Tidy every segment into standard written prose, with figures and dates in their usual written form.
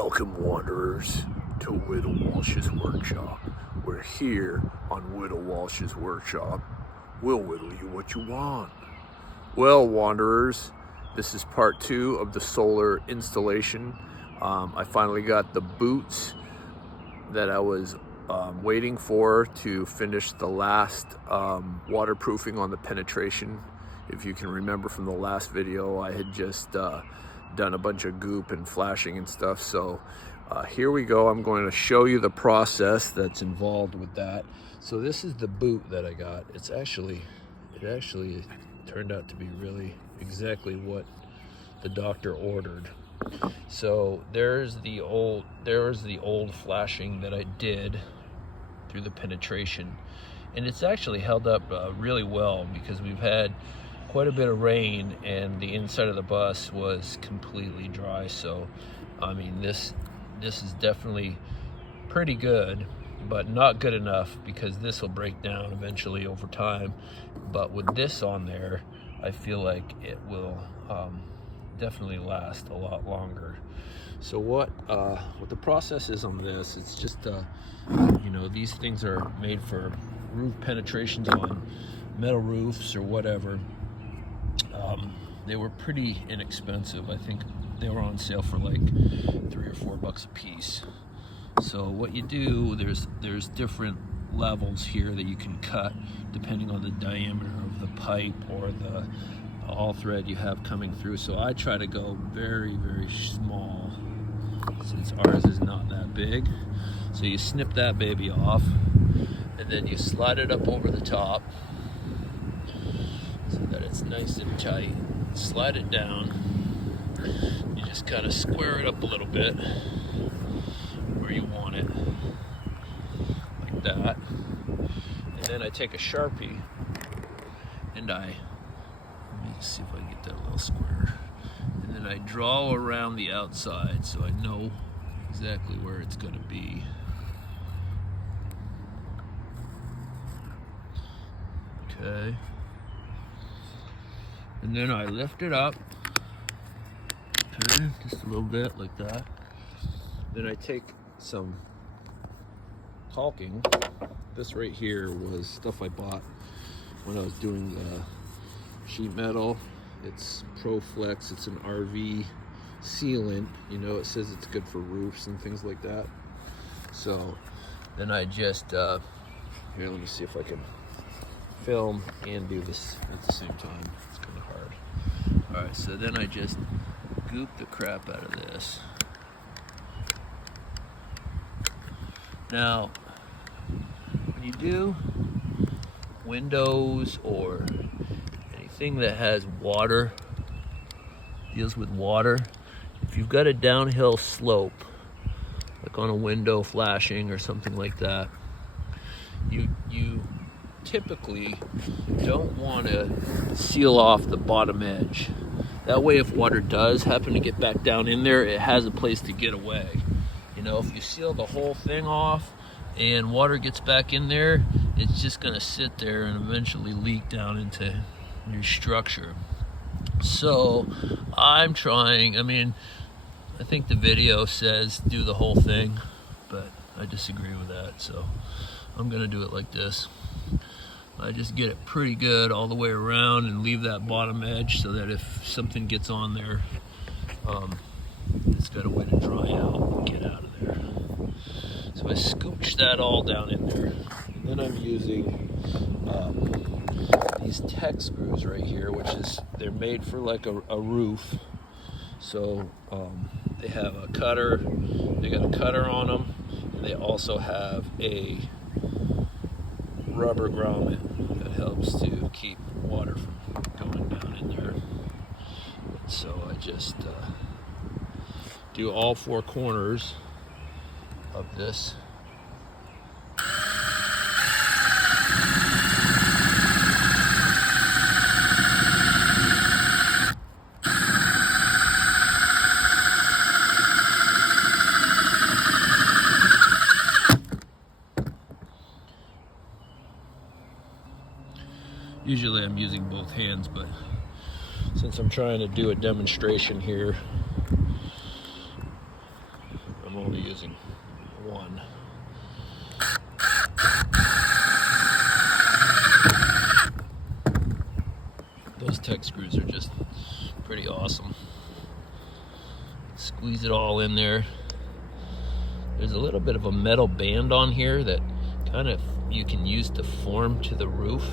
Welcome, wanderers, to Whittle Walsh's workshop. We're here on Whittle Walsh's workshop. We'll whittle you what you want. Well, wanderers, this is part 2 of the Sloar installation. I finally got the boots that I was waiting for to finish the last waterproofing on the penetration. If you can remember from the last video, I had just done a bunch of goop and flashing and stuff. So here we go. I'm going to show you the process that's involved with that. So this is the boot that I got. It actually turned out to be really exactly what the doctor ordered. So there's the old flashing that I did through the penetration, and it's actually held up really well because we've had quite a bit of rain and the inside of the bus was completely dry. So I mean, this is definitely pretty good, but not good enough because this will break down eventually over time. But with this on there, I feel like it will definitely last a lot longer. So what the process is on this, it's just you know, these things are made for roof penetrations on metal roofs or whatever. They were pretty inexpensive. I think they were on sale for like $3 or $4 a piece. So what you do, there's different levels here that you can cut depending on the diameter of the pipe or the all thread you have coming through. So I try to go very, very small since ours is not that big. So you snip that baby off and then you slide it up over the top so that it's nice and tight. Slide it down. You just kind of square it up a little bit where you want it, like that. And then I take a Sharpie and let me see if I can get that a little square. And then I draw around the outside so I know exactly where it's going to be. Okay. And then I lift it up, okay, just a little bit like that. Then I take some caulking. This right here was stuff I bought when I was doing the sheet metal. It's ProFlex, it's an RV sealant. You know, it says it's good for roofs and things like that. So then I just, here, let me see if I can film and do this at the same time. It's kind of hard. All right, so then I just goop the crap out of this. Now, when you do windows or anything that has water, deals with water, if you've got a downhill slope, like on a window flashing or something like that, you typically don't want to seal off the bottom edge. That way, if water does happen to get back down in there, it has a place to get away. You know, if you seal the whole thing off and water gets back in there, it's just going to sit there and eventually leak down into your structure. So I'm trying, I mean, I think the video says do the whole thing, but I disagree with that. So I'm going to do it like this. I just get it pretty good all the way around and leave that bottom edge so that if something gets on there, it's got a way to dry out and get out of there. So I scooch that all down in there. And then I'm using these tech screws right here, which is, they're made for like a roof. So they have a cutter, they got a cutter on them, and they also have a rubber grommet that helps to keep water from going down in there. So I just do all 4 corners of this. Usually I'm using both hands, but since I'm trying to do a demonstration here, these Tech screws are just pretty awesome. Squeeze it all in there. There's a little bit of a metal band on here that kind of you can use to form to the roof.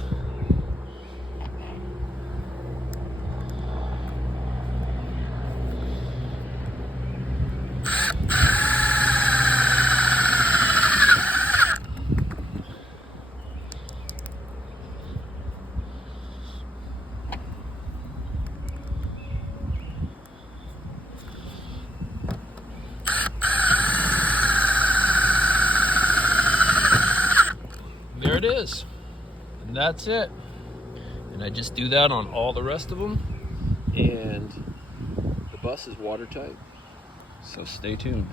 There it is, and that's it. And I just do that on all the rest of them, and the bus is watertight, so stay tuned.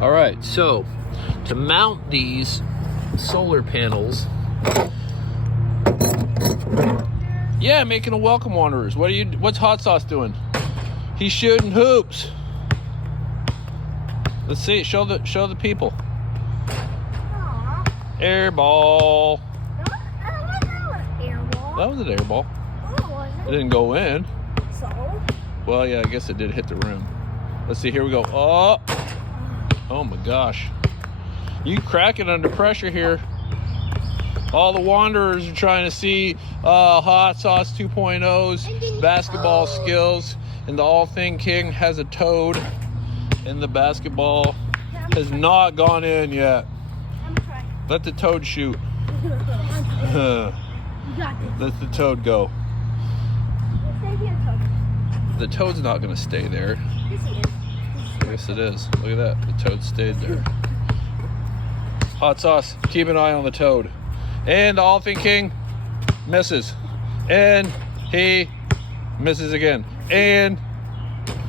All right, so to mount these solar panels, yeah, making a welcome wanderers. What's Hot Sauce doing? He's shooting hoops. Let's see it. Show the people. Aww. Air ball. That was an air ball. That was an air ball. Oh, wasn't It it? didn't go in. So? Well, yeah, I guess it did hit the rim. Let's see. Here we go. Oh my gosh. You crack it under pressure here. All the wanderers are trying to see Hot Sauce 2.0's basketball skills. And the All Thing King has a toad. And the basketball has not gone in yet. I'm trying. Let the toad shoot. You got this. Let the toad go. Stay here, Toad. The toad's not going to stay there. Yes, he is. Yes, it is. Look at that. The toad stayed there. Hot Sauce, keep an eye on the toad. And the All Thing King misses. And he misses again. And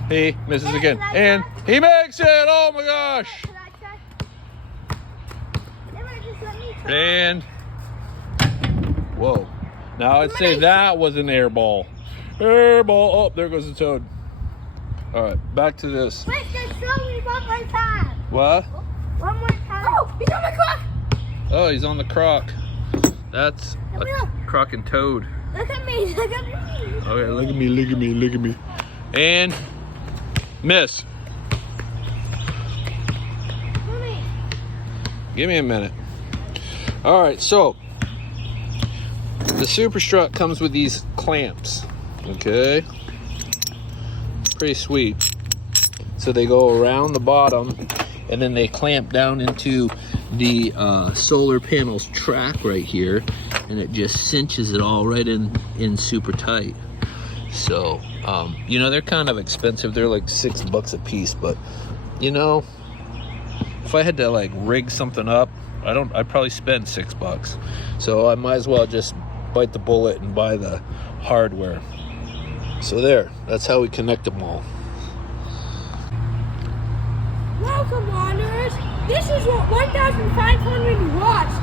he misses again. And he makes it! Oh my gosh! Can I try? Never just let me try. And whoa. Now I'd say that was an air ball. Air ball. Oh, there goes the toad. All right, back to this. Wait, just show me one more time. What? One more time. Oh, he's on my clock. Oh, he's on the croc. That's a croc and toad. Look at me. Look at me. Okay, look at me, look at me, look at me. And miss. Mommy. Give me a minute. All right, so the Super Strut comes with these clamps. Okay. Pretty sweet. So they go around the bottom and then they clamp down into the solar panel's track right here, and it just cinches it all right in super tight. So you know, they're kind of expensive. They're like $6 a piece, but you know, if I had to like rig something up, I'd probably spend $6. So I might as well just bite the bullet and buy the hardware. So there, that's how we connect them all. Welcome, wanderers. This is what 1,500 watts